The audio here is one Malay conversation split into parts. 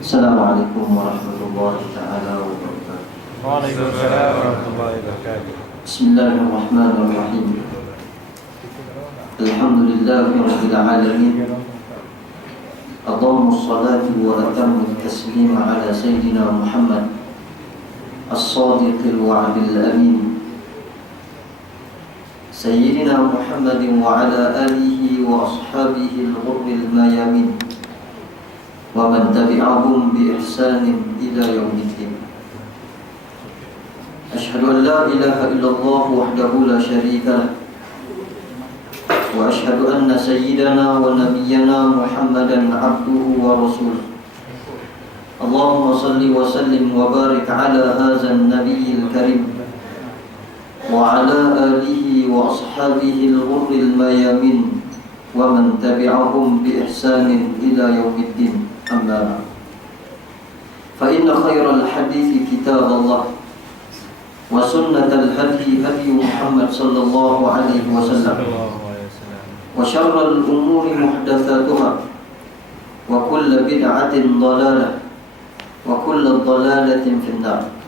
Assalamualaikum warahmatullahi taala wabarakatuh. Waalaikumsalam warahmatullahi wabarakatuh. Bismillahirrahmanirrahim. Alhamdulillahi rabbil alamin. Allahumma shalli wa atammu taslim ala sayyidina Muhammad as-sadiqil wa'dil amin. Sayyidina Muhammadin wa ala alihi wa ashabihi al-ghurril mayamin wa man tabi'ahum bi ihsanin ila yaumiddin. Asyhadu an la ilaha illallah wahdahu la syarika lah wa asyhadu anna sayyidana wa nabiyyana Muhammadan abduhu wa rasuluh. Allahumma salli wa sallim wa barik ala hadzal nabiyil karim wa ala alihi wa ashabihi al-ghurril mayamin wa man tabi'ahum bi ihsanin ila yaumiddin. Amma fa inna khairal hadithi kitabullah wa sunnatal hadi hadi Muhammad sallallahu alaihi wasallam wa syarrul umuri muhdatsatuha wa kullu bid'atin dhalalah wa kullu dhalalatin fin-nar.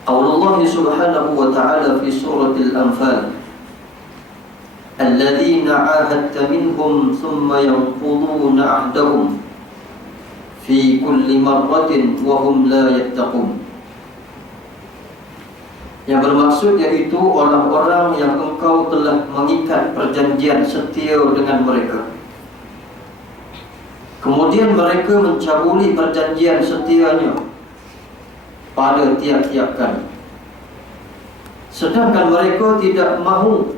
Qaulullah subhanahu wa ta'ala fi suratil Anfal, alladzina 'ahadta minhum thumma yanquduna 'ahdahum fi kulli marratin wa hum la yattaqun. Yang bermaksud yaitu orang-orang yang engkau telah mengikat perjanjian setia dengan mereka, kemudian mereka mencabuli perjanjian setianya pada tiap-tiap kali, sedangkan mereka tidak mahu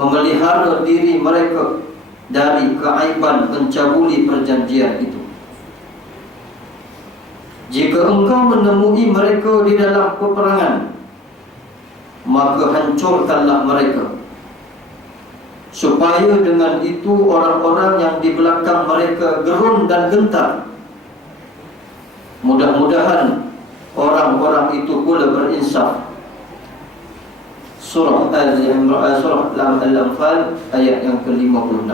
memelihara diri mereka dari keaiban mencabuli perjanjian itu. Jika engkau menemui mereka di dalam peperangan, maka hancurkanlah mereka, supaya dengan itu orang-orang yang di belakang mereka gerun dan gentar. Mudah-mudahan orang-orang itu pula berinsaf. Surah Al-Anfal ayat yang ke-56.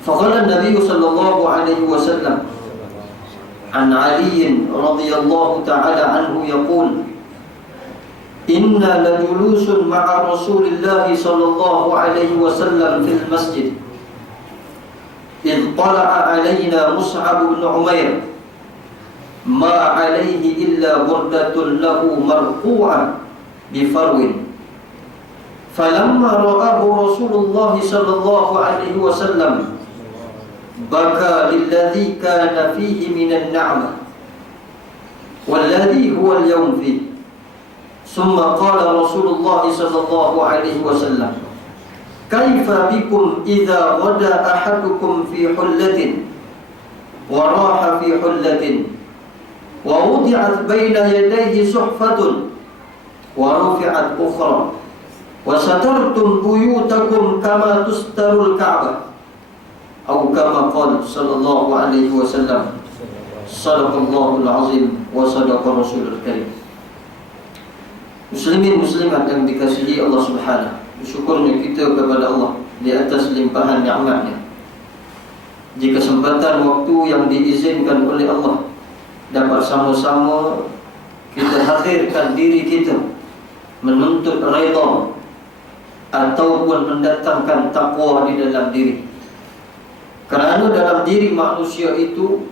Faqala Nabi sallallahu alaihi wasallam an Ali radhiyallahu ta'ala anhu yaqul, inna lajulusun ma'a Rasulillah sallallahu alaihi wasallam fil masjid idh tala'a alaina Mus'ab bin Umair ma alaihi illa burdatun lahu marfu'ah bifarwin. Falamma ra'ahu Rasulullah sallallahu alaihi wasallam baka lilladhi kana fihi minan na'mah walladhi huwa al-yawm fihi. Summa qala Rasulullah sallallahu alaihi wasallam, kaifa bikum idza ghada ahadukum fi hullatin wa raha fi hullatin wa wudi'at baina yadayhi suhfatun wa rufi'at ukhra wa satartum buyutakum kama tustarul Ka'bah, atau kama qala sallallahu alaihi wasallam. Sadaqallahul azim wa sadaqa rasulul karim. Muslimin muslimat yang dikasihi Allah Subhanahu, bersyukurnya kita kepada Allah di atas limpahan nikmat-Nya. Di kesempatan waktu yang diizinkan oleh Allah, dapat sama-sama kita hadirkan diri kita menuntut redha ataupun mendatangkan takwa di dalam diri. Kerana dalam diri manusia itu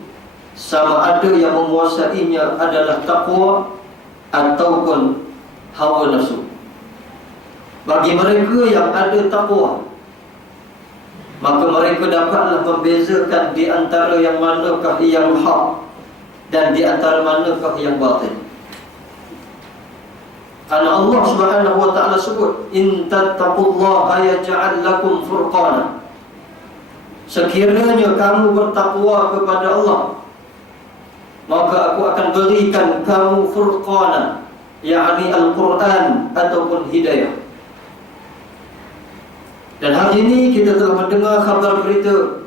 sama ada yang menguasainya adalah takwa ataupun hawa nafsu. Bagi mereka yang ada takwa, maka mereka dapatlah membezakan di antara yang manakah yang hak dan di antara manakah yang batil. Karena Allah Subhanahu wa ta'ala sebut, in tattaqullaha yaj'al lakum furqana. Sekiranya kamu bertakwa kepada Allah, maka aku akan berikan kamu furqana, yakni Al-Quran ataupun hidayah. Dan hari ini kita telah mendengar kabar berita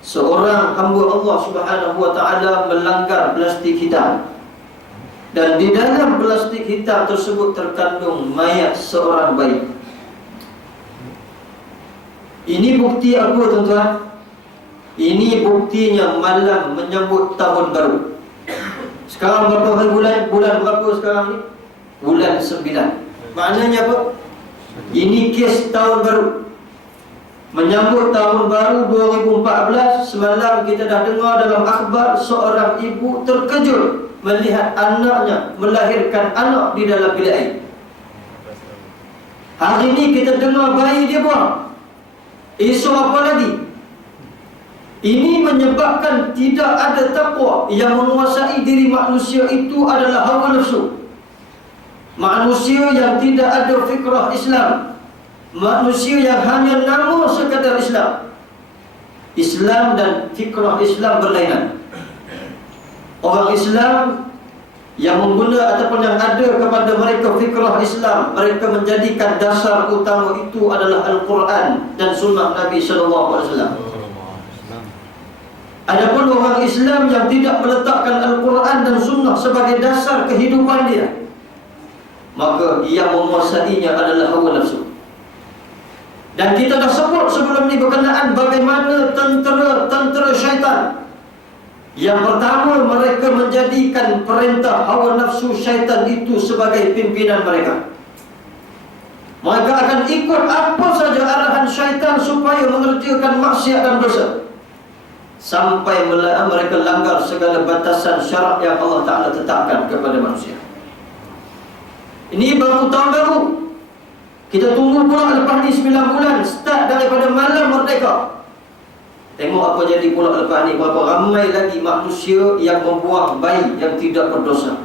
seorang hamba Allah Subhanahu wa ta'ala melanggar plastik hitam, dan di dalam plastik hitam tersebut terkandung mayat seorang bayi. Ini bukti apa tuan-tuan? Ini buktinya malam menyambut tahun baru. Sekarang berapa hari bulan? Bulan berapa sekarang ni? Bulan 9. Maknanya apa? Ini kes tahun baru. Menyambut tahun baru 2014. Semalam kita dah dengar dalam akhbar seorang ibu terkejut melihat anaknya melahirkan anak di dalam bilik air. Hari ini kita dengar bayi dia buang. Esok apa lagi? Ini menyebabkan tidak ada takwa yang menguasai diri manusia. Itu adalah hawa nafsu. Manusia yang tidak ada fikrah Islam, manusia yang hanya nama sekadar Islam. Islam dan fikrah Islam berlainan. Orang Islam yang mengguna ataupun yang ada kepada mereka fikrah Islam, mereka menjadikan dasar utama itu adalah Al-Quran dan sunnah Nabi SAW. Adapun orang Islam yang tidak meletakkan Al-Quran dan sunnah sebagai dasar kehidupan dia, maka yang menguasainya adalah hawa nafsu. Dan kita dah sebut sebelum ini berkenaan bagaimana tentera syaitan. Yang pertama, mereka menjadikan perintah hawa nafsu syaitan itu sebagai pimpinan mereka. Mereka akan ikut apa saja arahan syaitan supaya mengerjakan maksiat dan dosa, sampai mereka langgar segala batasan syarak yang Allah Ta'ala tetapkan kepada manusia. Ini baru tahun baru. Kita tunggu pula lepas ni 9 bulan, start daripada malam merdeka. Tengok apa jadi pula lepas ni. Berapa ramai lagi manusia yang membuang bayi yang tidak berdosa.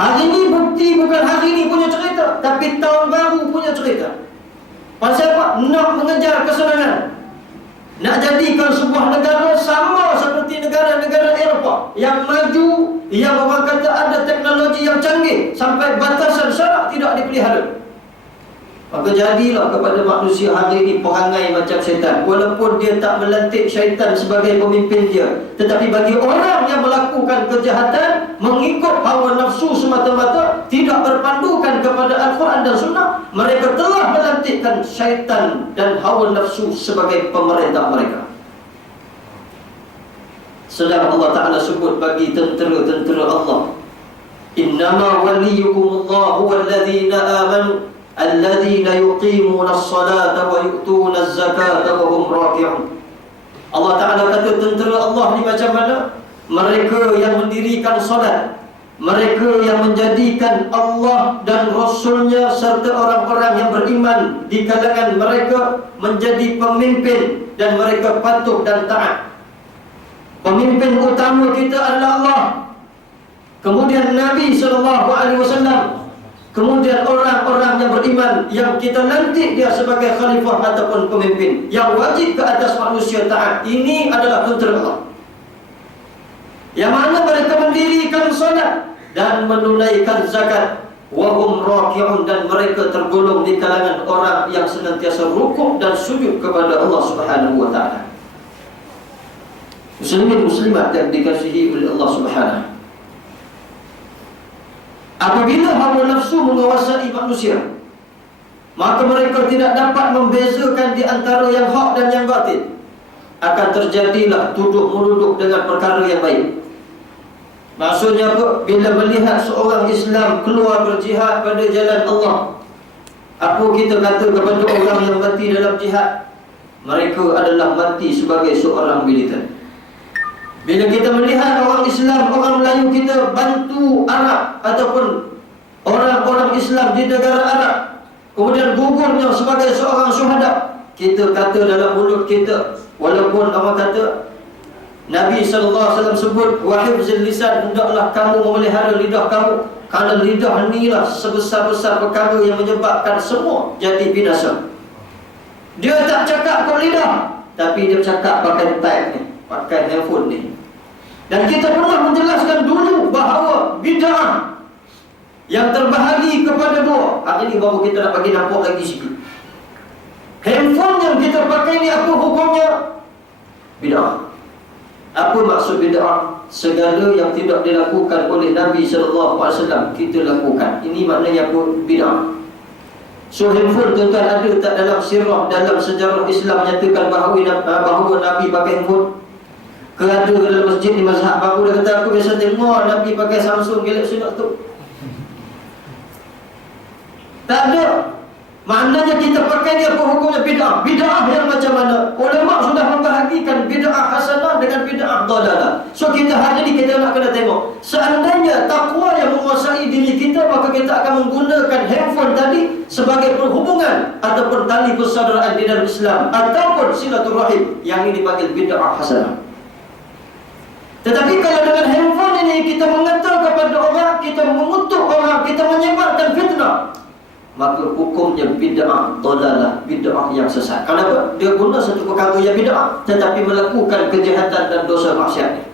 Hari ni bukti bukan hari ni punya cerita, tapi tahun baru punya cerita. Pasal apa? Nak mengejar kesenangan, nak jadikan sebuah negara sama seperti negara-negara Eropah yang maju, yang orang kata ada teknologi yang canggih sampai batasan syarak tidak dipelihara. Maka jadilah kepada manusia hari ini perangai macam syaitan. Walaupun dia tak melantik syaitan sebagai pemimpin dia, tetapi bagi orang yang melakukan kejahatan mengikut hawa nafsu semata-mata, tidak berpandukan kepada Al-Quran dan Sunnah, mereka telah melantikkan syaitan dan hawa nafsu sebagai pemerintah mereka. Sedang Allah Ta'ala sebut bagi tentera-tentera Allah, innama waliyukumullahu walladzina amanu alladzina yuqimuna as-salata wa yu'tuna az-zakata wa hum raki'un. Allah Ta'ala kata tentera Allah ni macam mana? Mereka yang mendirikan solat, mereka yang menjadikan Allah dan Rasulnya serta orang-orang yang beriman di kalangan mereka menjadi pemimpin, dan mereka patuh dan taat. Pemimpin utama kita adalah Allah, kemudian Nabi SAW, kemudian orang-orang yang beriman yang kita lantik dia sebagai khalifah ataupun pemimpin yang wajib ke atas manusia taat. Ini adalah tentera Allah, yang mana mereka mendirikan solat dan menunaikan zakat, wahum raki'un, dan mereka tergolong di kalangan orang yang senantiasa rukuk dan sujud kepada Allah Subhanahu wa ta'ala. Muslimin muslimat yang dikasihi oleh Allah Subhanahu. Apabila hawa nafsu menguasai manusia, maka mereka tidak dapat membezakan di antara yang hak dan yang batil. Akan terjadilah tuduh-menuduk dengan perkara yang baik. Maksudnya apa? Bila melihat seorang Islam keluar berjihad pada jalan Allah, apa kita kata kepada orang yang mati dalam jihad? Mereka adalah mati sebagai seorang militer. Bila kita melihat orang Islam, orang Melayu kita bantu Arab ataupun orang-orang Islam di negara Arab, kemudian gugurnya sebagai seorang syuhada, kita kata dalam mulut kita, walaupun orang kata Nabi SAW sebut wahifzil lisan, hendaklah kamu memelihara lidah kamu, kerana lidah inilah sebesar-besar perkara yang menyebabkan semua jadi binasa. Dia tak cakap kau lidah, tapi dia cakap pakai type ni, pakai handphone ni. Dan kita pernah menjelaskan dulu bahawa bid'ah yang terbahagi kepada dua. Hari ini baru kita nak bagi nampak lagi sikit. Handphone yang kita pakai ni apa hukumnya? Bid'ah. Apa maksud bid'ah? Segala yang tidak dilakukan oleh Nabi SAW kita lakukan. Ini maknanya apa? Bid'ah. So handphone tuan-tuan ada tak dalam sirah, dalam sejarah Islam menyatakan bahawa Nabi pakai handphone? Ke ada dalam masjid di mazhab baru dia kata aku biasa tengok Nabi pakai Samsung Galaxy Note tu? Tak ada. Maknanya kita pakai ni apa hukumnya? Bid'ah. Bid'ah yang macam mana? Ulama sudah membahagikan bid'ah hasanah dengan bid'ah dalalah. So kita hari ni kita nak kena tengok. Seandainya takwa yang menguasai diri kita, maka kita akan menggunakan handphone tadi sebagai perhubungan ataupun tali persaudaraan di dalam Islam ataupun silaturahim, yang ini dipanggil bid'ah hasanah. Tetapi kalau dengan handphone ini kita mengata kepada orang, kita mengutuk orang, kita menyebarkan fitnah, maka hukumnya bid'ah dalalah, bid'ah yang sesat. Kenapa? Dia guna satu perkara yang bid'ah tetapi melakukan kejahatan dan dosa maksiat.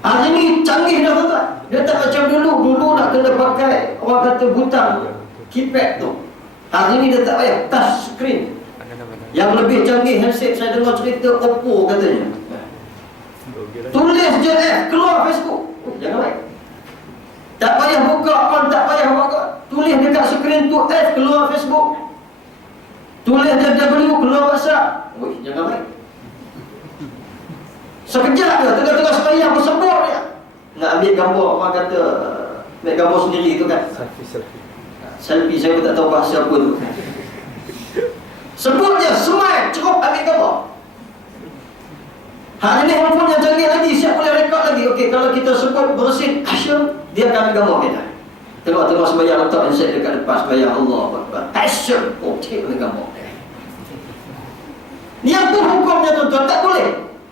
Hari ini canggih dah tuan. Dia tak macam dulu nak kena pakai orang kata butang keypad tu. Hari ini dia tak payah touch screen. Yang lebih canggih handset, saya dengar cerita Oppo katanya. Tulis je keluar Facebook. Jangan baik. Tak payah buka on, tak payah buka. Tulis dekat skrin tu F, keluar Facebook. Tulis je W, keluar WhatsApp. Jangan baik. Sekejap je, tengah-tengah sembahyang bersebut dia. Nak ambil gambar, orang kata ambil gambar sendiri tu kan. Selfie saya pun tak tahu bahasa apa tu. Sebut je, smile, cukup ambil gambar. Hari ni handphone yang canggih lagi, siap boleh rekod lagi. Okey, kalau kita sebut bersin action, dia akan ambil gambar kita. Tengok-tengok sembahyang letak handset dekat depan sembahyang, Allah Akbar. Action, okey, ambil gambar. Ni apa hukumnya tuan-tuan? Tak boleh.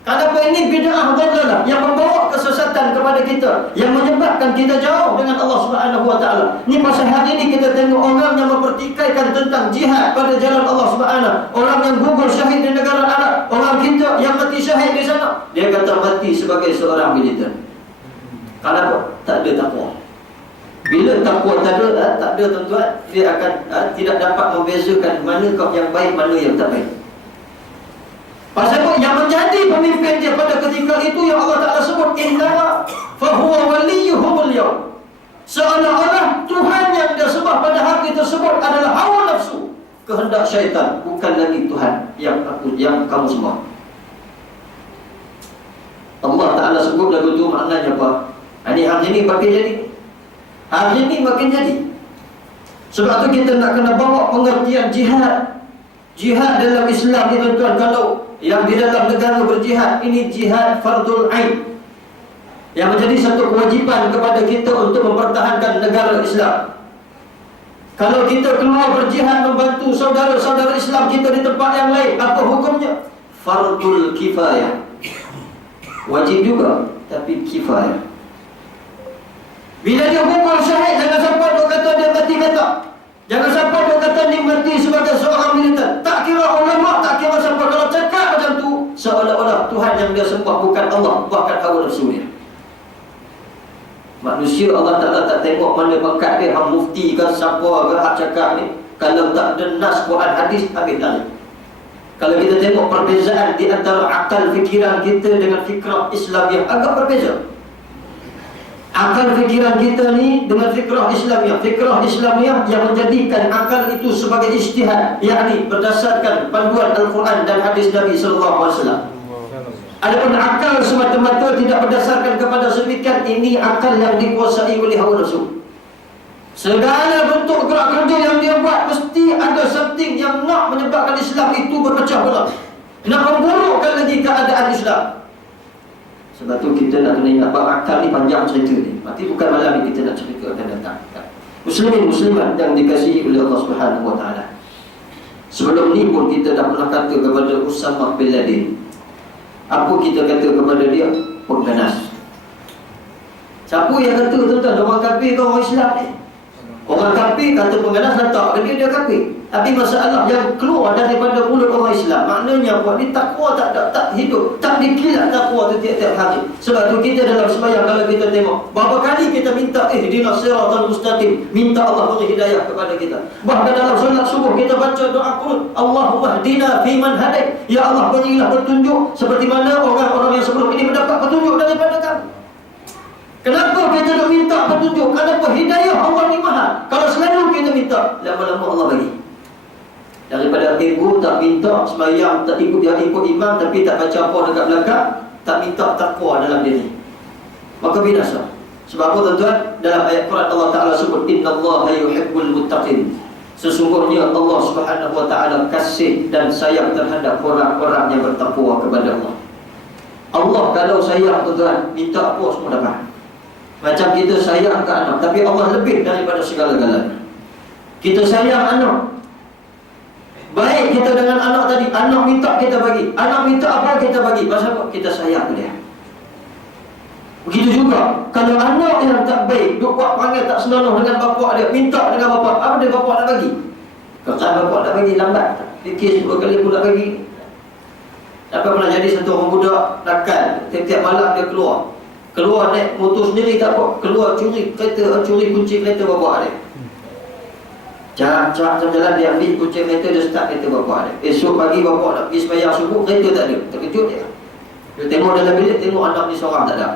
Kenapa? Ini bid'ah dalalah yang membawa kesesatan kepada kita, yang menyebabkan kita jauh dengan Allah Subhanahu Wa Taala. Ni pasal hari ini kita tengok orang yang mempertikaikan tentang jihad pada jalan Allah Subhanahu, orang yang gugur syahid di negara Arab, orang kita yang mati syahid di sana. Dia kata mati sebagai seorang militer. Kenapa? Tak ada takwa. Bila takwa tak ada tuan-tuan, dia akan tidak dapat membezakan mana kau yang baik, mana yang tak baik. Pasal apa? Yang menjadi pemimpin dia pada ketika itu yang Allah Ta'ala sebut innama fahuwa waliyuhumul yawm. Seolah-olah Tuhan yang dia sembah pada hari tersebut adalah hawa nafsu, kehendak syaitan, bukan lagi Tuhan yang kamu sembah. Allah Ta'ala sebut lagu tu maknanya apa? Ini hari ini makin jadi. Hari ini makin jadi. Sebab tu kita nak kena bawa pengertian jihad. Jihad dalam Islam ni tuan-tuan, kalau yang di dalam negara berjihad, ini jihad fardul ain, yang menjadi satu kewajipan kepada kita untuk mempertahankan negara Islam. Kalau kita keluar berjihad membantu saudara-saudara Islam kita di tempat yang lain, apa hukumnya? Fardul kifayah. Wajib juga, tapi kifayah. Bila dia gugur syahid, jangan sampai dia kata dia mati kata. Jangan sampai dia kata ni mati sebagai seorang militer. Tak kira ulama, tak kira siapa. Kalau cakap macam tu, seolah-olah Tuhan yang dia sembah bukan Allah, bahkan hawa nafsu dia. Manusia Allah Ta'ala tak tengok mana bakat dia, hang mufti ke siapa ke hak cakap ni. Kalau tak ada nas Quran hadis, habis lari. Kalau kita tengok perbezaan di antara akal fikiran kita dengan fikrah Islam yang agak berbeza. Akal fikiran kita ni dengan fikrah Islamiah yang menjadikan akal itu sebagai ijtihad, yakni berdasarkan panduan Al-Quran dan hadis Nabi sallallahu alaihi wasallam. Adapun akal semata-mata tidak berdasarkan kepada sedemikian, ini akal yang dikuasai oleh hawa nafsu. Segala bentuk gerak kerja yang dia buat mesti ada something yang nak menyebabkan Islam itu berpecah belah, nak memburukkan lagi keadaan Islam. Sebab tu kita nak kena ingat bahawa akal ni panjang cerita ni. Nanti bukan malam ni kita nak cerita akan datang. Muslimin muslimat yang dikasihi oleh Allah Subhanahu Wa Taala. Sebelum ni pun kita dah pernah kata kepada Usama bin Laden. Apa kita kata kepada dia? Pengganas. Siapa yang kata tuan-tuan orang kafir ke orang Islam ni? Orang kafir kata pengganas, letak ke dia kafir. Tapi masalah yang keluar daripada mulut orang Islam, maknanya apa? Ni takwa tak hidup, tak dikilat takwa tu tiap-tiap hari. Sebab tu kita dalam sembahyang, kalau kita tengok berapa kali kita minta ihdinas siratal mustaqim, minta Allah beri hidayah kepada kita. Bahkan dalam solat subuh kita baca doa qunut, Allahumma hdina fiman hadait, ya Allah berilah petunjuk seperti mana orang-orang yang sebelum ini mendapat petunjuk daripada kamu. Kenapa kita nak minta petunjuk? Kenapa hidayah Allah ni mahal? Kalau selalu kita minta, lama-lama Allah bagi. Daripada ego tak minta, sembahyang tak ikut imam, tapi tak baca apa dekat belakang, tak minta takwa dalam diri, maka binasa. Sebab apa tuan-tuan? Dalam ayat Quran Allah Ta'ala sebut, Innallaha yuhibbul muttaqin. Sesungguhnya Allah Subhanahu Wa Ta'ala kasih dan sayang terhadap orang-orang yang bertakwa kepada Allah. Allah kalau sayang tuan-tuan, minta apa semua dapat. Macam kita sayang ke anak, tapi Allah lebih daripada segala-galanya. Kita sayang anak, baik kita dengan anak tadi, anak minta kita bagi, anak minta apa kita bagi. Pasal apa? Kita sayang dia. Begitu juga kalau anak yang tak baik, duk buat panggil tak senonoh dengan bapak dia, minta dengan bapak, apa dia bapak nak bagi? Kalau bapak nak bagi lambat, fikir 10 kali pun nak bagi. Apa pernah jadi satu orang budak nakal, tiap-tiap malam dia keluar naik motor sendiri tak apa, keluar curi kunci kereta bapak dia. Jalan dia ambil kunci kereta, dia start kereta bapak dia. Esok pagi bapak nak pergi sembahyang subuh, kereta tak ada. Terkejut dia. Dia tengok dalam bilik, tengok anak ni seorang tak ada.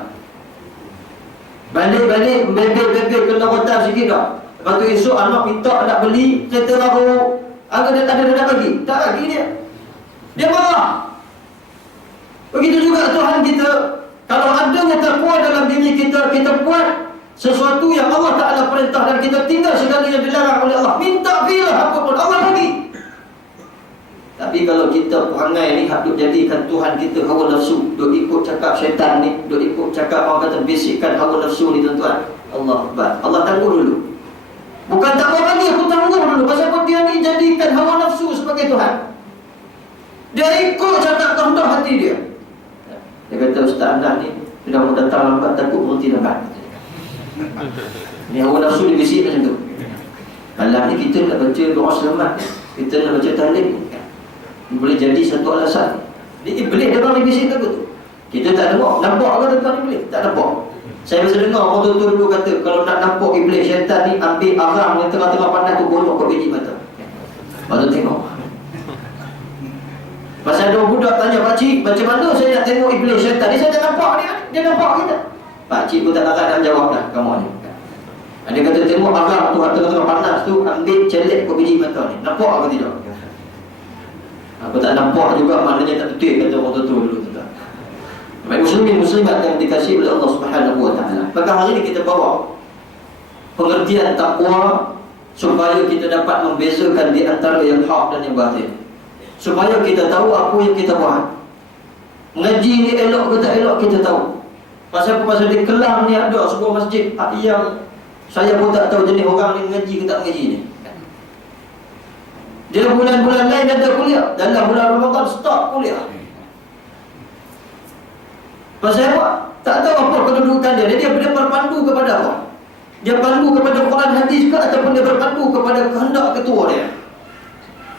Balik bebel kena rotan sikit dah. Lepas tu esok anak minta nak beli kereta baru, agak dia tak ada nak bagi. Tak bagi dia. Dia marah. Begitu juga Tuhan kita. Kalau adanya takwa dalam diri kita, kita buat sesuatu yang Allah Ta'ala perintah dan kita tinggal segala yang dilarang oleh Allah, minta bila apa pun Allah bagi. Tapi kalau kita perangai ni hak duk jadikan Tuhan kita hawa nafsu, duk ikut cakap syaitan ni, duk ikut cakap orang kata bisikkan hawa nafsu ni tuan-tuan, Allah Akbar. Allah tangguh dulu. Bukan tak mau bagi, aku tangguh dulu. Pasal apa? Dia ni jadikan hawa nafsu sebagai Tuhan. Dia ikut cakap kehendak hati dia. Dia kata, Ustaz Anas ni sudah mau datang lambat, takut berhenti lambat. Ni hawa nafsu dia bisik macam tu. Malam ni kita nak baca doa selamat, kita nak baca tahlil, boleh jadi satu alasan. Dia iblis dia bagi bisik takut tu. Kita tak nampak ke tuan iblis? Tak nampak. Saya biasa dengar orang tua dulu kata, kalau nak nampak iblis syaitan ni, ambil arang yang tengah-tengah panas tu, bonyok ke biji mata. Baru tengok. Pasal ada budak tanya, pakcik, macam mana saya nak tengok iblis syaitan ni? Saya tak nampak dia nampak kita. Pakcik pun tak akan nak jawab dah, kamu ni. Dia kata tengok arang tu, tengah-tengah panas tu, ambil celik ke biji mata ni. Nampak apa tidak? Aku tak nampak juga, maknanya tak betul kata orang tua dulu tuan. Baik muslimin muslimat yang dikasihi oleh Allah Subhanahu Wa Taala. Maka hari ini kita bawa pengertian takwa supaya kita dapat membezakan di antara yang hak dan yang batil. Supaya kita tahu apa yang kita buat. Mengaji ni elok ke tak elok kita tahu. Pasal apa? Pasal di Kelang ni ada sebuah masjid yang saya pun tak tahu jenis orang ni mengaji ke tak mengaji ni. Dia bulan-bulan lain ada kuliah, dalam bulan Ramadan stop kuliah. Pasal apa? Tak tahu apa kedudukan dia. Dia berpandu kepada apa? Dia pandu kepada Quran hadis ke ataupun dia berpandu kepada kehendak ketua dia?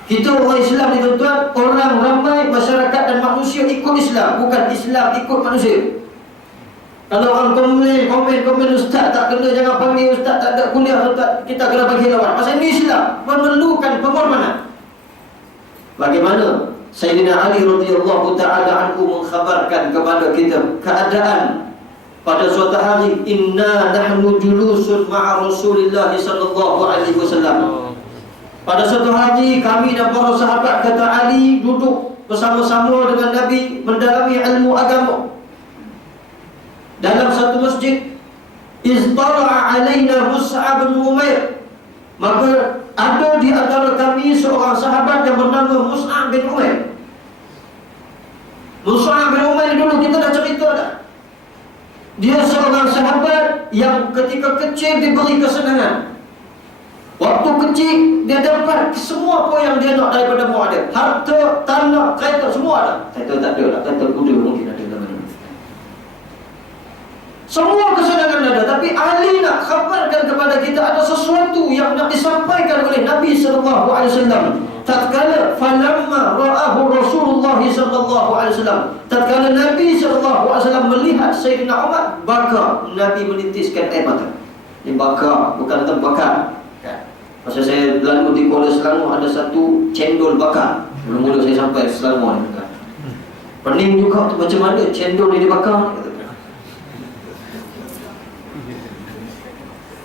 Kita orang Islam ni tuan-tuan, orang ramai masyarakat dan manusia ikut Islam, bukan Islam ikut manusia. Kalau orang komen ustaz tak kena, jangan panggil ustaz, tak ada kuliah ustaz, kita kena bagi lawan. Pasal ini Islam memerlukan pengorbanan. Bagaimana Sayyidina Ali radhiyallahu ta'ala anhu mengkhabarkan kepada kita keadaan pada suatu hari, inna nahnu julusun ma'a Rasulillah sallallahu alaihi wasallam. Pada suatu hari kami dan para sahabat, kata Ali, duduk bersama-sama dengan Nabi mendalami ilmu agama dalam satu masjid. Iztara'a alaina Mus'ab bin Umair. Maka ada di antara kami seorang sahabat yang bernama Mus'ab bin Umair. Mus'ab bin Umair dulu kita dah cerita dah. Dia seorang sahabat yang ketika kecil diberi kesenangan. Waktu kecil dia dapat semua apa yang dia nak daripada mak dia. Harta, tanah, kereta, semua ada. Kereta tak ada lah, kereta kuda mungkin ada dalam ini. Semua kesenangan ada. Tapi Ali nak khabarkan kepada kita ada sesuatu yang nak disampaikan oleh Nabi SAW. Tatkala falamma ra'ahu Rasulullah SAW, tatkala Nabi SAW melihat Sayyidina Umar, baka Nabi menitiskan air mata. Dia baka, bukan terbakar. Pasal saya lalu di Kuala Selangor ada satu cendol bakar. Mula-mula saya sampai Selangor ni, pening juga tu, macam mana cendol ni dibakar.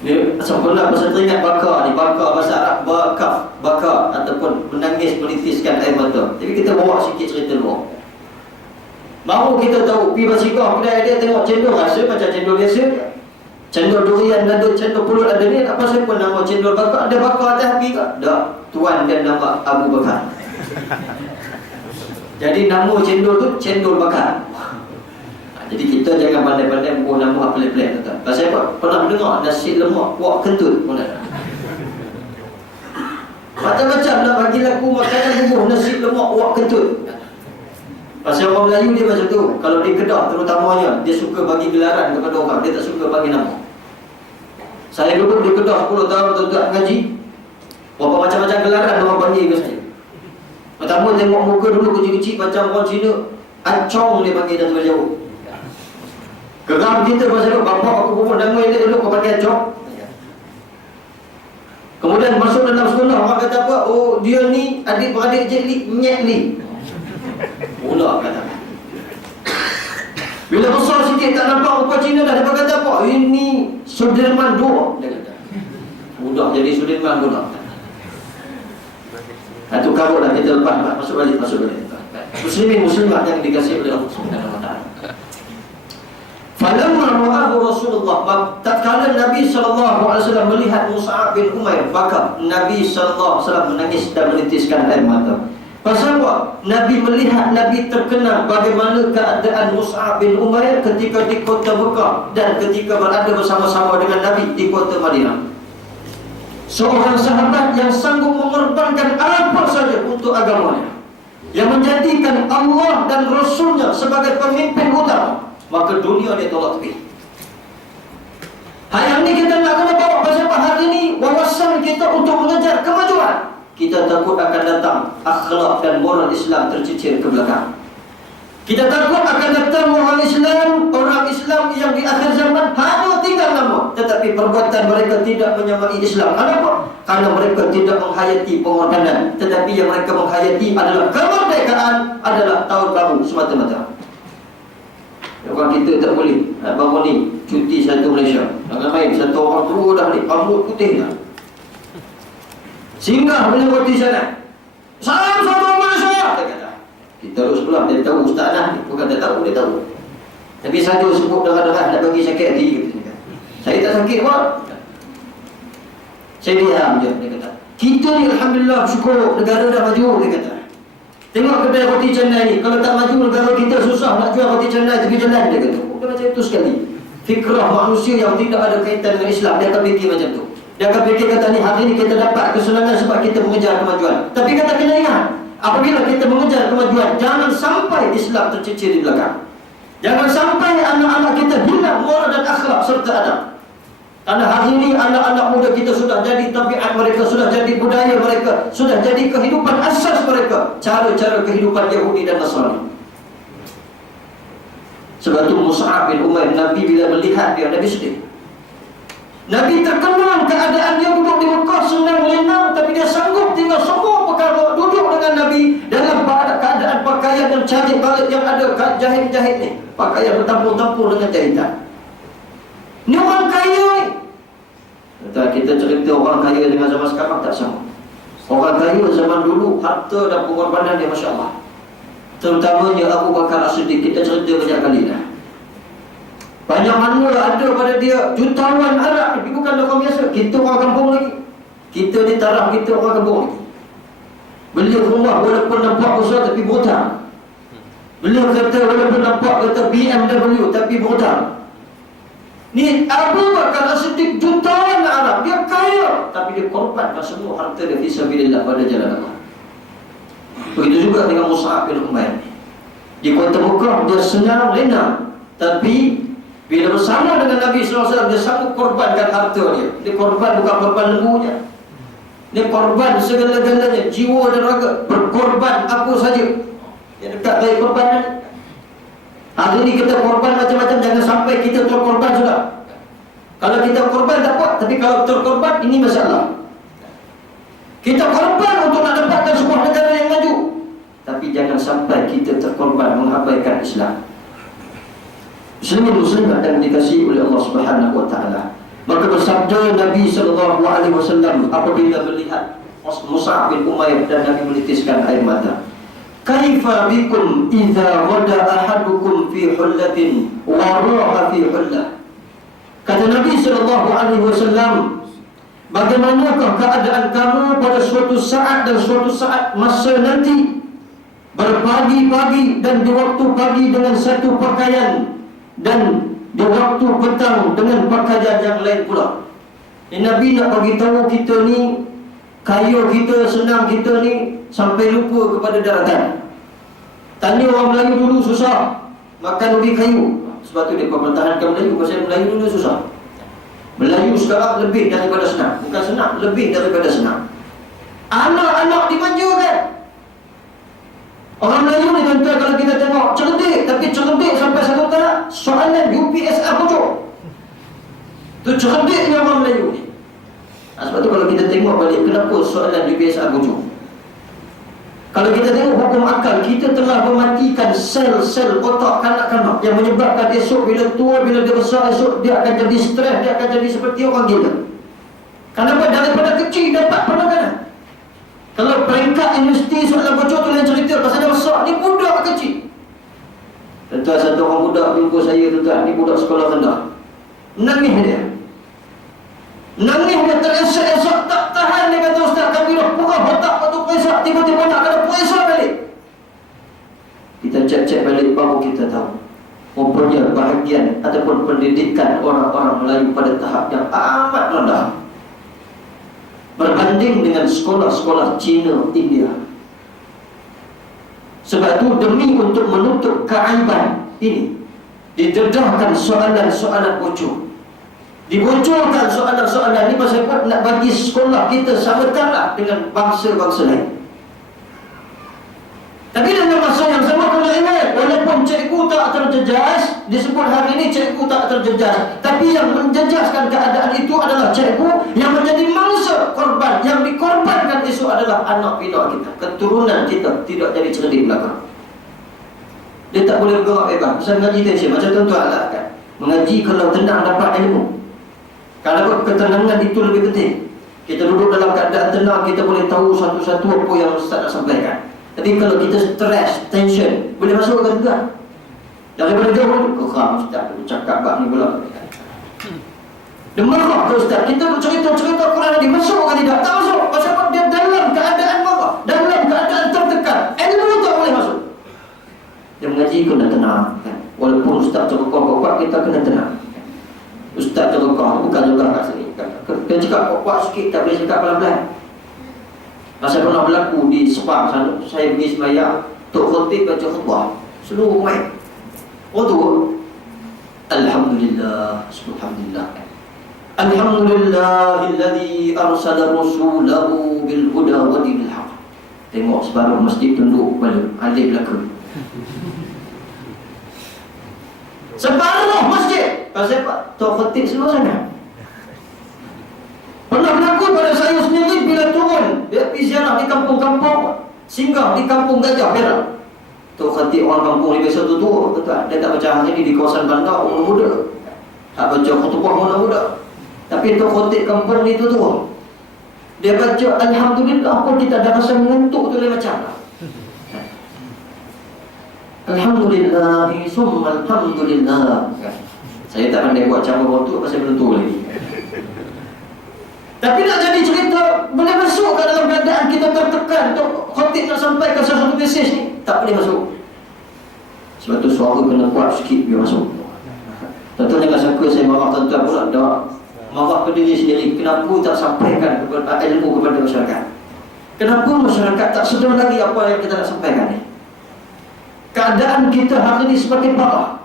Dia sempurna pasal teringat baka ni, baka bahasa Arab bakaf, baka ataupun menangis menitiskan air mata. Tapi kita bawa sikit cerita luar. Baru kita tahu pergi basikal kedai dia tengok cendol rasa macam cendol biasa. Cendol durian ada, cendol pulut ada ni, apa siapa nama cendol bakar? Ada bakar atas pergi ke? Tak, tuan dan nama Abu Bakar. Jadi nama cendol tu cendol bakar. Jadi kita jangan pandai-pandai buat nama pelik-pelik tuan. Pasal apa? Pernah dengar nasi lemak kuah kentut pun ada. Macam-macam nak bagi lagu makanan bumbu nasi lemak kuah kentut. Pasal orang Melayu dia macam tu. Kalau di Kedah terutamanya, dia suka bagi gelaran kepada orang, dia tak suka bagi nama. Saya duduk di Kedah 10 tahun tuan-tuan ngaji. Berapa macam-macam gelaran orang panggil ke saya. Pertama tengok muka dulu kecil-kecil macam orang Cina, acong dia panggil dari jauh. Geram kita pasal bapak aku pun nama elok kau pakai acong. Kemudian masuk dalam sekolah, orang kata apa? Oh, dia ni adik-beradik je li, nyek li. Mula kata. Bila besar sikit tak nampak rupa Cina dah, dia kata apa? Ini Sudirman II, dia kata. Budak jadi Sudirman budak. Itu karut dah, kita lepas masuk balik. Muslimin muslimat yang dikasihi oleh Allah Subhanahu wa taala. Falamma ra'ahu Rasulullah, tatkala Nabi sallallahu alaihi wasallam melihat Mus'ab bin Umair, maka Nabi sallallahu alaihi wasallam menangis dan menitiskan air mata. Pasal apa? Nabi melihat, Nabi terkenal bagaimana keadaan Mus'ab bin Umair ketika di kota Mekah dan ketika berada bersama-sama dengan Nabi di kota Madinah. Seorang sahabat yang sanggup mengorbankan apa saja untuk agamanya, yang menjadikan Allah dan Rasulnya sebagai pemimpin utama, maka dunia dia tolak tepi. Hari ini kita nak kena bawa pasal apa? Hari ini wawasan kita untuk mengejar kemajuan. Kita takut akan datang akhlak dan moral Islam tercicir ke belakang. Kita takut akan datang orang Islam yang di akhir zaman hanya tinggal nama, tetapi perbuatan mereka tidak menyamai Islam. Kenapa? Karena mereka tidak menghayati pengorbanan, tetapi yang mereka menghayati adalah kemerdekaan, adalah tahun baru semata-mata. Orang kita tak boleh bangun ni cuti satu Malaysia, jangan main satu orang tua dah ni rambut putih dah, singgah boleh roti sana, salam satu Malaysia, dia kata. Kita terus pulang, dia tahu Ustaz Nah ni, bukan dia tahu, dia tahu. Tapi saja sebut dengar-dengar nak bagi sakit hati, kata. Saya tak sakit pun, saya diam je, dia kata. Kita ni alhamdulillah bersyukur negara dah maju, dia kata. Tengok kedai roti canai ni, kalau tak maju negara kita susah nak jual roti canai tepi jalan, dia kata. Bukan macam itu sekali. Fikrah manusia yang tidak ada kaitan dengan Islam, dia akan fikir macam tu. Dia akan fikir kata ni, hari ni kita dapat kesenangan sebab kita mengejar kemajuan. Tapi kata kena ingat, apabila kita mengejar kemajuan, jangan sampai Islam tercicir di belakang. Jangan sampai anak-anak kita hilang moral dan akhlak serta adab. Karena hari ini anak-anak muda kita sudah jadi tabiat mereka, sudah jadi budaya mereka, sudah jadi kehidupan asas mereka, cara-cara kehidupan Yahudi dan Nasrani. Sebab itu Mus'ab bin Umair, Nabi bila melihat dia, Nabi sedih. Nabi terkenal keadaan dia duduk di Mekah senang lenang, tapi dia sanggup tinggal semua perkara, duduk dengan Nabi dalam keadaan pakaian yang cantik balik yang ada jahit-jahit ni, pakaian bertampur-tampur dengan jahitan. Ni orang kaya ni. Kita cerita orang kaya dengan zaman sekarang tak sama. Orang kaya zaman dulu, harta dan pengorbanan dia Masya Allah. Terutamanya Abu Bakar As-Siddiq, kita cerita banyak kali dah. Banyak mana ada pada dia jutawan Arab ni, bukan orang biasa. Kita orang kampung lagi. Kita di taraf kita orang kampung lagi. Beliau rumah walaupun nampak besar tapi berhutang. Beliau kata walaupun nampak kata BMW tapi berhutang. Ni Abu Bakar As-Siddiq jutawan Arab, dia kaya, tapi dia korbankan semua harta dia fisabilillah pada jalan Allah. Begitu juga dengan Mus'ab bin Umair. Di kota Mekah dia senang lenang, tapi bila bersama dengan Nabi SAW, dia sanggup korbankan harta dia. Dia korban bukan korban lembunya, dia korban segala-galanya, jiwa dan raga, berkorban apa saja. Dia dekat dari korbanan. Hari ini kita korban macam-macam, jangan sampai kita terkorban sudah. Kalau kita korban tak apa, tapi kalau terkorban ini masalah. Kita korban untuk nak dapatkan sebuah negara yang maju, tapi jangan sampai kita terkorban mengabaikan Islam. Muslimin muslimat yang dikasihi oleh Allah Subhanahu wa taala. Maka bersabda Nabi SAW apabila melihat Mus'ab bin Umair dan Nabi menitiskan air mata, kaifa bikum idza wada ahadukum fi hullatin wa raha fi hullah. Kata Nabi SAW, bagaimanakah keadaan kamu pada suatu saat dan suatu saat masa nanti, berpagi-pagi dan di waktu pagi dengan satu pakaian dan di waktu petang dengan pakaian yang lain pula. Nabi nak bagi tahu kita ni, kaya kita, senang kita ni sampai lupa kepada daratan. Tanya orang Melayu dulu susah makan ubi kayu. Sebab tu dia mempertahankan Melayu, pasal Melayu dulu susah. Melayu sekarang lebih daripada senang. Bukan senang, lebih daripada senang. Anak-anak dimanjakan. Orang Melayu ni tuan-tuan, kalau kita tengok cerdik, tapi cerdik sampai satu tahap soalan UPSR bocor. Tu cerdiknya orang Melayu ni. Sebab tu kalau kita tengok balik, kenapa soalan UPSR bocor? Kalau kita tengok hukum akal, kita telah mematikan sel-sel otak kanak-kanak yang menyebabkan esok bila tua, bila dia besar, esok dia akan jadi stres, dia akan jadi seperti orang gila. Kenapa? Daripada kecil dapat penekanan. Kalau peringkat universiti soalan bocor tu lain cerita, pasal dia besar, ni budak kecil. Tuan-tuan, satu orang budak jumpa saya, tuan-tuan, ni budak sekolah rendah. Nangis dia. Nangis dia teresak-esak, tak tahan. Dia kata, Ustaz, kami dah purah otak waktu puasa, tiba-tiba nak kena puasa balik. Kita cek-cek balik, baru kita tahu rupanya bahagian ataupun pendidikan orang-orang Melayu pada tahap yang amat rendah berbanding dengan sekolah-sekolah Cina, India. Sebab tu demi untuk menutup keaiban ini, didedahkan soalan-soalan bocor. Dibocorkan soalan-soalan ini pasal nak bagi sekolah kita sama taraf dengan bangsa-bangsa lain. Tapi dalam masa yang sama kena ingat, walaupun cikgu tak terjejas, disebut hari ini cikgu tak terjejas, tapi yang menjejaskan keadaan itu adalah cikgu yang menjadi mangsa korban. Yang dikorbankan esok adalah anak pinak kita, keturunan kita tidak jadi cerdik belakang. Dia tak boleh bergerak bebas. Pasal mengaji tension, macam tuan-tuan lah kan, mengaji kalau tenang dapat ilmu. Kalau ketenangan itu lebih penting. Kita duduk dalam keadaan tenang, kita boleh tahu satu-satu apa yang Ustaz nak sampaikan. Tapi kalau kita stres, tension, boleh masuk ke juga. Daripada jauh, geram Ustaz cakap bab ni pula. Dia marah ke Ustaz, kita bercerita-cerita Quran ni, masuk ke tidak? Tak masuk. Pasal dia dalam keadaan marah, dalam keadaan tertekan, ilmu tak boleh masuk. Dia mengaji kena tenang kan? Walaupun Ustaz cakap kuat, kita kena tenang. Ustaz terukah, bukan juga kat sini. Dia cakap kuat sikit, tak boleh cakap pelan-pelan. Masa pernah berlaku di Sepang sana, saya pergi sembahyang, Tok Khotib baca khutbah seluruh umat. Tu Alhamdulillah, Alhamdulillah, Alhamdulillahilladzi arsala rasulahu bil huda wa dinil haq. Tengok separuh masjid tunduk kepala, alif belaka. Separuh masjid. Pasal Pak Tok Khotib seluruh sana. Pernah berlaku pada saya sendiri bila turun, dia pergi ziarah di kampung-kampung, singgah di kampung Gajah Perak. Tok Khatib orang kampung ni biasa tua-tua, betul. Dia tak baca hari ni di kawasan bandar, umur muda. Tak baca khutbah muda-muda. Tapi Tok Khatib kampung ni tua-tua. Dia baca Alhamdulillah pun kita ada rasa mengantuk tu lain macam. Alhamdulillah, summa Alhamdulillah. Saya tak pandai buat cara waktu pasal belum tua lagi. Tapi nak jadi cerita, boleh masuk ke dalam keadaan kita tertekan. Tok Khatib nak sampaikan satu mesej ni, tak boleh masuk. Sebab tu suara kena kuat sikit biar masuk. Tuan-tuan jangan sangka saya marah tuan-tuan pula. Tak. Marah ke diri sendiri. Kenapa tak sampaikan kepada ilmu kepada masyarakat? Kenapa masyarakat tak sedar lagi apa yang kita nak sampaikan ni? Keadaan kita hari ini semakin parah.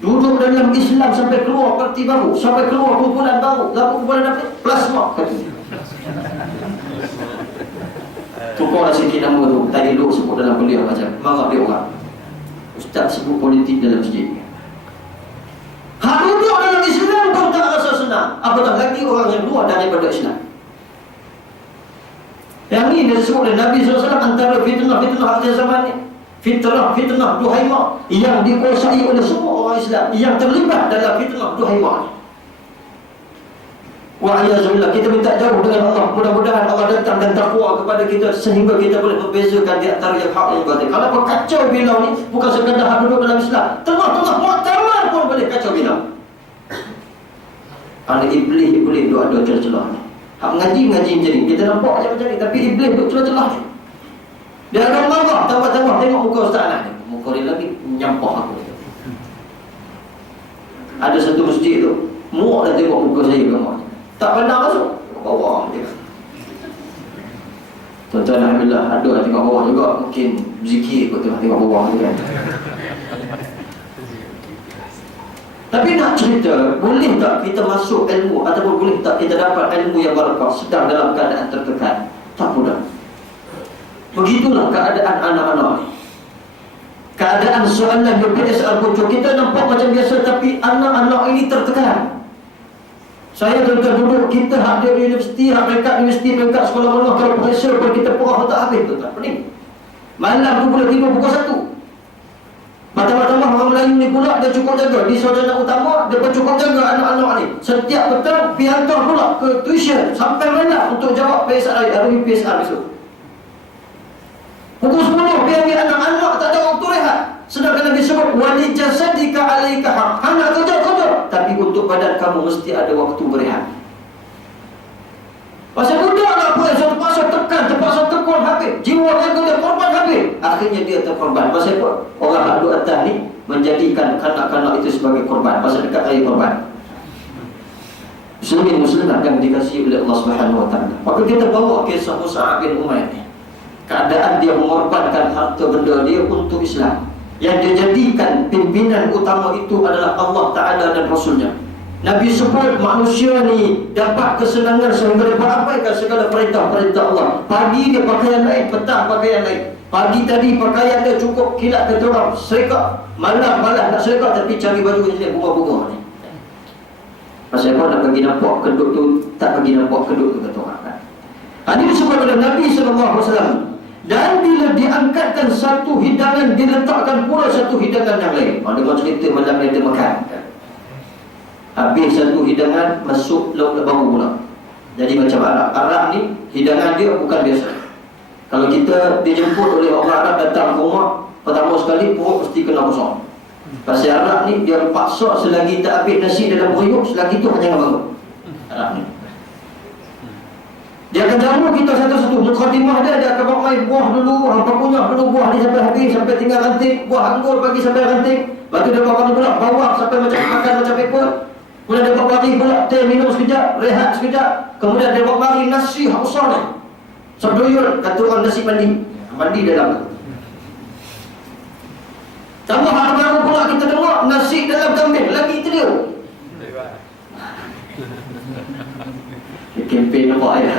Duduk dalam Islam sampai keluar parti baru, sampai keluar kumpulan baru, lalu kumpulan apa? Plasma katanya. Tukar sikit nama tu, tak elok sebut dalam kuliah macam marah dia orang. Ustaz sebut politik dalam masjid. Hak duduk dalam Islam pun tak rasa senang, apatah lagi orang yang luar daripada Islam. Yang ni dia sebut oleh Nabi SAW antara fitnah-fitnah akhir zaman ni. Fitnah duhaimah yang dikuasai oleh semua orang Islam yang terlibat dalam fitnah duhaimah. Wa'iyazullah, kita minta jauh dengan Allah. Mudah-mudahan Allah datang dan takwa kepada kita sehingga kita boleh membezakan di antara yang hak yang batil. Kalau kacau bilau ni bukan sekadar hak duduk dalam Islam, tengah-tengah muktamar pun boleh kacau bilau. Ada iblis boleh duk ada celah-celah ni. Hak mengaji macam ni, kita nampak je macam ni, tapi iblis duk celah-celah ni. Dia akan marah, tambah-tambah tengok muka ustaz anak ni. Muka ni lagi nyampah aku. Ada satu masjid tu, muak dah tengok muka saya ke. Tak pandang masuk, tengok bawah je. Tuan-tuan, alhamdulillah ada yang tengok bawah juga. Mungkin zikir kot tengok bawah je kan. Tapi nak cerita, boleh tak kita masuk ilmu ataupun boleh tak kita dapat ilmu yang barakah sedang dalam keadaan tertekan? Tak mudah. Begitulah keadaan anak-anak ni. Keadaan soalan UPSR bocor, kita nampak macam biasa, tapi anak-anak ini tertekan. Saya tuan-tuan duduk, kita hadir universiti, peringkat universiti, peringkat sekolah menengah, kalau pressure pun kita perah tak habis tuan-tuan. Pening. Malam tu boleh tidur pukul 1. Matang-matang orang Melayu ni pula dia cukup jaga. Di saudara utama, dia pun cukup jaga anak-anak ni. Setiap petang, pergi hantar pula ke tuition sampai malam untuk jawab PSR hari PSR besok. Pukul 10, pergi ambil anak-anak, tak ada waktu rehat. Sedangkan Nabi sebut, wali jasadika alaika haq. Anak kerja, tapi untuk badan kamu mesti ada waktu berehat. Pasal budak nak apa, terpaksa tekan, terpaksa tekun habis. Jiwa dia korban habis. Akhirnya dia terkorban. Pasal apa? Orang hak duk atas ni menjadikan kanak-kanak itu sebagai korban. Pasal dekat raya korban. Muslimin-muslimat yang dikasihi oleh Allah Subhanahu Wa Taala. Maka kita bawa kisah Mus'ab bin Umair ni. Keadaan dia mengorbankan harta benda dia untuk Islam. Yang dia jadikan pimpinan utama itu adalah Allah Ta'ala dan Rasulnya. Nabi sebut manusia ni dapat kesenangan sehingga dia berabaikan segala perintah-perintah Allah. Pagi dia pakaian lain, petang pakaian lain. Pagi tadi pakaian dia cukup kilat kata orang, serika. Malam nak serika tapi cari baju jenis bunga-bunga ni. Pasal apa nak pergi nampak kedut tu, tak pergi nampak kedut tu kata orang kan. Ini disebut oleh Nabi SAW. Dan bila diangkatkan satu hidangan, diletakkan pula satu hidangan yang lain. Dengan cerita malam ni dia makan. Habis satu hidangan, masuk lauk baru pula. Jadi macam Arab. Arab ni, hidangan dia bukan biasa. Kalau kita dijemput oleh orang Arab datang ke rumah, pertama sekali perut mesti kena kosong. Pasal Arab ni, dia paksa selagi tak habis nasi dalam periuk, selagi tu jangan bangun. Arab ni. Dia akan jamu kita satu-satu. Mukadimah dia akan bawa main buah dulu, hampa kunyah dulu buah ni sampai habis, sampai tinggal ranting. Buah anggur bagi sampai ranting. Lepas tu dia bawa pula bawang sampai macam makan macam paper. Kemudian dia bawa bagi pula teh minum sekejap, rehat sekejap. Kemudian dia bawa bagi nasi hak besar ni. Sabdoyul, kata orang nasi mandi. Mandi dalam tu. Tambah hal baru pula kita dengar nasi dalam kambing. Lagi terliur. Kempen nampak ya.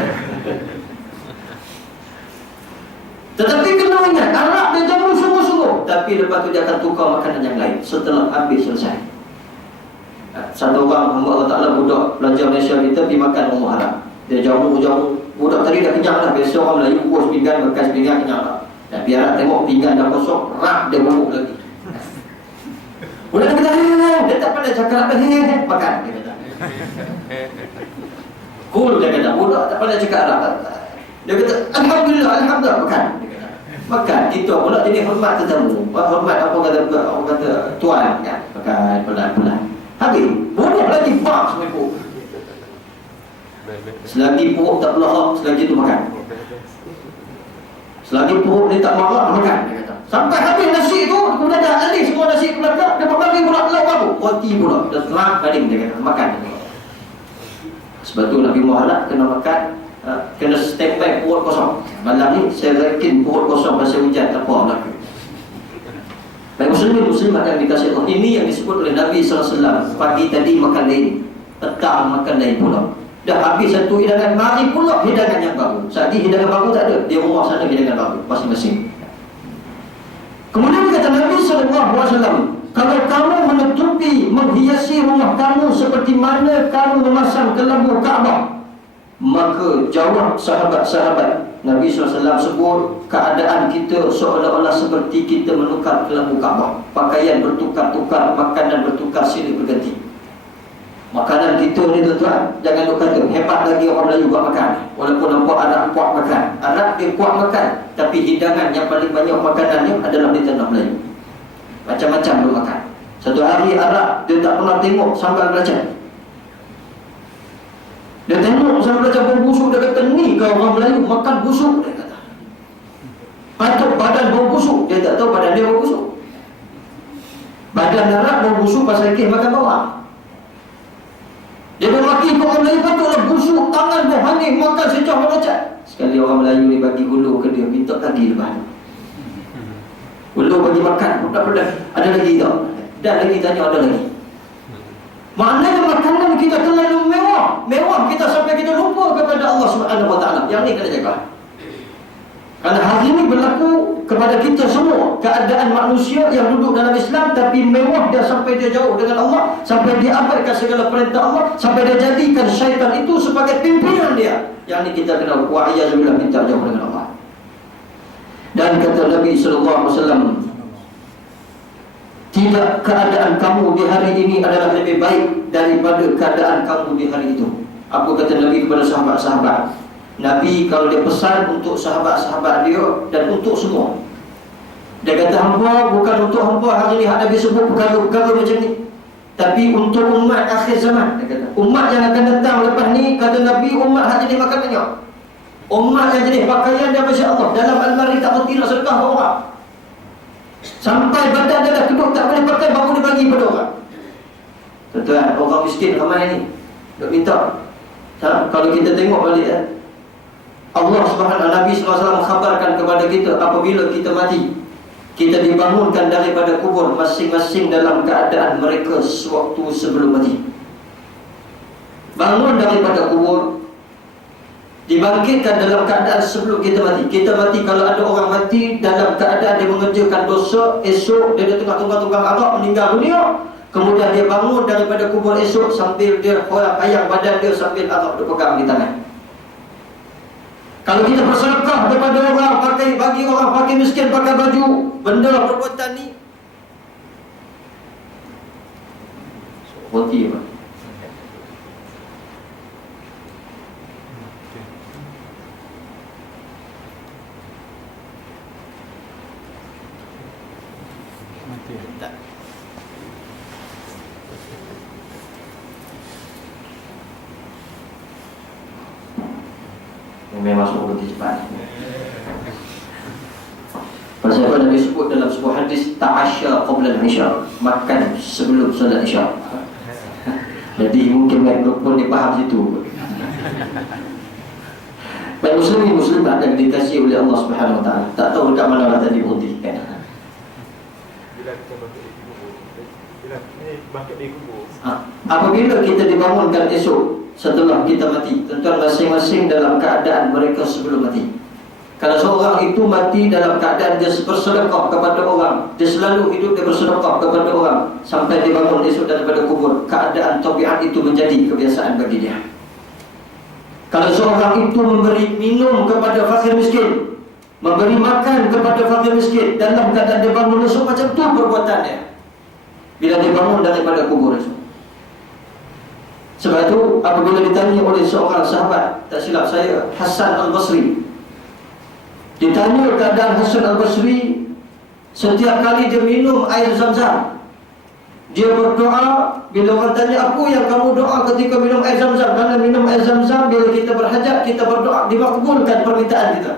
Tetapi kena ingat, Arab dia jamu sungguh-sungguh. Tapi lepas tu dia akan tukar makanan yang lain setelah habis selesai. Satu orang hamba Allah Ta'ala budak pelajar Malaysia kita pergi makan rumah Arab. Dia jamu. Budak tadi dah kenyang dah. Biasa orang Melayu kurus pinggan, bekas pinggan kenyang dah. Dan biar Arab tengok pinggan dah kosong, rak dia bubuk lagi. Budak dia kata, dia tak pandai cakap dah, makan. Dia kata. Cool dia kata, budak tak pandai cakap Arab. Dia kata, Alhamdulillah, makan. Makan, kita pula jadi hormat tetamu. Hormat apa kata tuan kan. Makan pelan-pelan. Habis, budak lagi bak semua perut. Selagi perut tak pelahak, selagi tu makan. Selagi perut dia tak marah, makan. Dia kata. Sampai habis nasi tu, kemudian dah alih semua nasi ke belakang. Dia bagi pula lauk baru. Roti pula, dah terang kalim dia kata. Makan. Sebab tu Nabi Muhammad kena makan, kena standby perut kosong. Malam ni saya yakin perut kosong pasal hujan tak apa berlaku. Baik muslimat yang dikasihi Allah, ini yang disebut oleh Nabi SAW. Pagi tadi makan lain, petang makan lain pula. Dah habis satu hidangan, mari pula hidangan yang baru. Saat ini hidangan baru tak ada, dia rumah sana hidangan baru masing-masing. Kemudian kata Nabi SAW, kalau kamu menutupi, menghiasi rumah kamu seperti mana kamu memasang kelambu Kaabah, maka jawab sahabat-sahabat. Nabi SAW sebut keadaan kita seolah-olah seperti kita menukar kelambu Kaabah. Pakaian bertukar-tukar, makanan bertukar, silih berganti. Makanan kita ni tuan-tuan, jangan duk kata hebat lagi orang Melayu buat makan. Walaupun nampak Arab kuat makan, Arab dia kuat makan, tapi hidangan yang paling banyak makanannya adalah di tanah Melayu. Macam-macam duk makan. Satu hari Arab dia tak pernah tengok sambal belacan. Dia tengok sambal belacan bau busuk, dia kata ni kau orang Melayu makan busuk, dia kata. Patut badan bau busuk, dia tak tahu badan dia bau busuk. Badan Arab bau busuk pasal kes makan bawang. Dia bermaki ke orang Melayu, patutlah busuk, tangan bau hanging, makan secah belacan. Sekali orang Melayu ni bagi gulung ke dia, minta lagi lepas tu. Gulung bagi makan, budak-budak, ada lagi tak? Dan lagi tanya, ada lagi. Maknanya makanan kita terlalu mewah. Mewah kita sampai kita lupa kepada Allah SWT. Yang ni kena jaga. Kerana hari ini berlaku kepada kita semua keadaan manusia yang duduk dalam Islam, tapi mewah dia sampai dia jauh dengan Allah, sampai dia abaikan segala perintah Allah, sampai dia jadikan syaitan itu sebagai pimpinan dia. Yang ini kita kena wa'iyyazubillah, minta jauh dengan Allah. Dan kata Nabi SAW, tidak keadaan kamu di hari ini adalah lebih baik daripada keadaan kamu di hari itu. Apa kata Nabi kepada sahabat-sahabat? Nabi kalau dia pesan untuk sahabat-sahabat dia dan untuk semua, dia kata hampa bukan untuk hampa hari ini Nabi sebut perkara-perkara macam ni, tapi untuk umat akhir zaman. Dia kata umat yang akan datang lepas ni, kata Nabi, umat hari ini makan banyak. Umat yang jenis pakaian dia Masya Allah dalam almari tak berhenti nak sedekah ke orang, sampai badan dia dah keduk tak boleh pakai, baru dia bagi pada orang. Tuan-tuan, orang miskin ramai ni duk minta. Kalau kita tengok balik Allah Subhanahu Nabi SAW mengkhabarkan kepada kita, apabila kita mati, kita dibangunkan daripada kubur masing-masing dalam keadaan mereka sewaktu sebelum mati. Bangun daripada kubur, dibangkitkan dalam keadaan sebelum kita mati. Kita mati, kalau ada orang mati dalam keadaan dia mengerjakan dosa, esok dia tengah tunggang-tunggang Arab meninggal dunia, kemudian dia bangun daripada kubur esok sambil dia ayang badan dia sambil Arab dia pegang di tangan. Kalau kita bersedekah kepada orang, pakai bagi orang pakai miskin, pakai baju, benda perbuatan ni roti apa? Tak. Memang masuk roti cepat. Pasal apa Nabi sebut dalam sebuah hadis, ta'asya qabla al-isya, makan sebelum solat isya. Jadi mungkin pun dia faham situ. Baik muslimat yang dikasihi oleh Allah Subhanahu Wa Taala, tak tahu dekat mana lah tadi berhenti kan? Bila kita bangkit di kubur. Apabila kita dibangunkan esok setelah kita mati, tuan-tuan, masing-masing dalam keadaan mereka sebelum mati. Kalau seorang itu mati dalam keadaan dia bersedekah kepada orang, dia selalu hidup dia bersedekah kepada orang sampai dia bangun esok daripada kubur, keadaan tabiat itu menjadi kebiasaan bagi dia. Kalau seorang itu memberi minum kepada fakir miskin, memberi makan kepada fakir miskin, dalam keadaan dia bangun esok, macam tu perbuatan dia bila dia bangun daripada kubur esok. Sebab itu apabila ditanya oleh seorang sahabat, tak silap saya, Hasan Al-Basri, ditanya keadaan Hasan Al-Basri, setiap kali dia minum air Zam-Zam, dia berdoa. Bila orang tanya, apa yang kamu doa ketika minum air Zam-Zam? Kerana minum air Zam-Zam, bila kita berhajat, kita berdoa, dimakbulkan permintaan kita.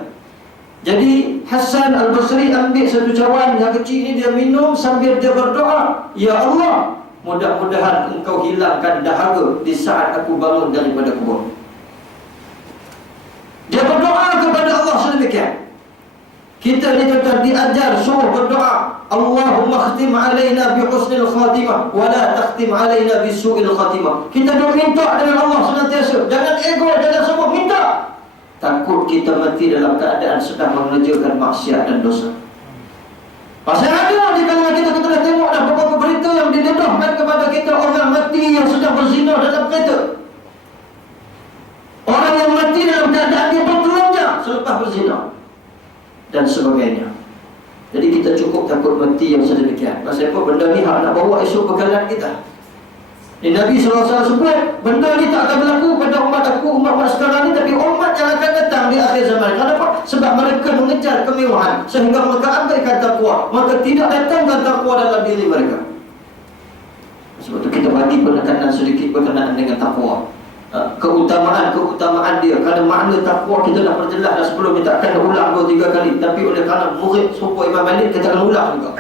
Jadi Hasan Al-Basri ambil satu cawan yang kecil ini, dia minum sambil dia berdoa, ya Allah, mudah-mudahan engkau hilangkan dahaga di saat aku bangun daripada kubur. Dia berdoa kepada Allah sedemikian. Kita ni tuan-tuan diajar suruh berdoa, Allahumma khtim alaina bi husnil khatimah wa la takhtim alaina bi su'il khatimah. Kita duk minta dengan Allah senantiasa, jangan ego, jangan semua minta. Takut kita mati dalam keadaan sedang mengerjakan maksiat dan dosa. Pasal ada di kalangan kita telah tengok dah beberapa berita yang didedahkan kepada kita, orang mati yang sedang berzina dalam kereta, orang yang mati dalam keadaan dia bertelanjang selepas berzina dan sebagainya. Jadi kita cukup takut mati yang sedemikian. Pasal apa? Benda ni hak nak bawa esok bekalan kita. Nabi SAW sebut, benda ni tak akan berlaku pada umat aku, umat sekarang ni, tapi umat yang akan datang di akhir zaman. Kenapa? Sebab mereka mengejar kemewahan sehingga mereka abaikan takwa, maka tidak datangkan takwa dalam diri mereka. Sebab itu kita bagi penekanan sedikit berkenaan dengan takwa, keutamaan dia. Kerana makna takwa kita dah perjelas dah sebelum, kita akan ulang 2-3 kali. Tapi oleh kerana murid serupa Imam Malik, kita akan ulang juga.